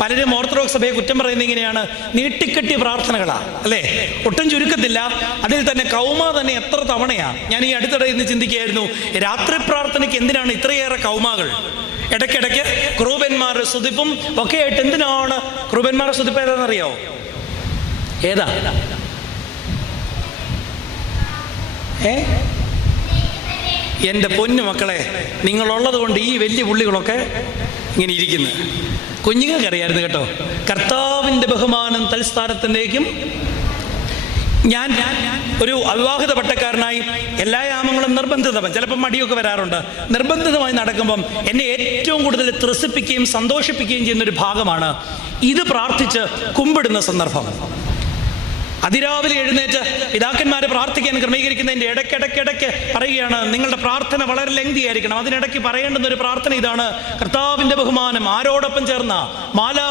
പലരും ഓർത്തഡോക്സ് സഭയെ കുറ്റം പറയുന്നത് ഇങ്ങനെയാണ്, നീട്ടിക്കെട്ടിയ പ്രാർത്ഥനകളാ അല്ലേ, ഒട്ടും ചുരുക്കത്തില്ല. അതിൽ തന്നെ കൗമ തന്നെ എത്ര തവണയാ. ഞാൻ ഈ അടുത്തിടെ ഇന്ന് ചിന്തിക്കുകയായിരുന്നു, രാത്രി പ്രാർത്ഥനയ്ക്ക് എന്തിനാണ് ഇത്രയേറെ കൗമാകൾ? ഇടയ്ക്കിടയ്ക്ക് ക്രൂബന്മാരുടെ സ്തുതിപ്പും ഒക്കെ ആയിട്ട് എന്തിനാണ്? ക്രൂബന്മാരുടെ സ്തുതിപ്പ് ഏതാണെന്നറിയോ? ഏതാ? എൻ്റെ പൊന്നു മക്കളെ, നിങ്ങളുള്ളത് കൊണ്ട് ഈ വലിയ പുള്ളികളൊക്കെ ഇങ്ങനെ ഇരിക്കുന്നു. കുഞ്ഞുങ്ങൾക്കറിയായിരുന്നു കേട്ടോ, കർത്താവിൻ്റെ ബഹുമാനം തൽസ്ഥാനത്തിൻ്റെക്കും. ഞാൻ ഒരു അവിവാഹിത പട്ടക്കാരനായി എല്ലാ യാമങ്ങളും നിർബന്ധിതമായി, ചിലപ്പോൾ മടിയൊക്കെ വരാറുണ്ട്, നിർബന്ധിതമായി നടക്കുമ്പം എന്നെ ഏറ്റവും കൂടുതൽ ത്രസിപ്പിക്കുകയും സന്തോഷിപ്പിക്കുകയും ചെയ്യുന്നൊരു ഭാഗമാണ് ഇത് പ്രാർത്ഥിച്ച് കുമ്പിടുന്ന സന്ദർഭം. അതിരാവിലെ എഴുന്നേറ്റ് പിതാക്കന്മാരെ പ്രാർത്ഥിക്കാൻ ക്രമീകരിക്കുന്നതിൻ്റെ ഇടയ്ക്കിടയ്ക്കിടയ്ക്ക് പറയുകയാണ്, നിങ്ങളുടെ പ്രാർത്ഥന വളരെ ലെങ്തി ആയിരിക്കണം. അതിനിടയ്ക്ക് പറയേണ്ടുന്ന ഒരു പ്രാർത്ഥന ഇതാണ്: കർത്താവിൻ്റെ ബഹുമാനം ആരോടൊപ്പം ചേർന്ന മാലാ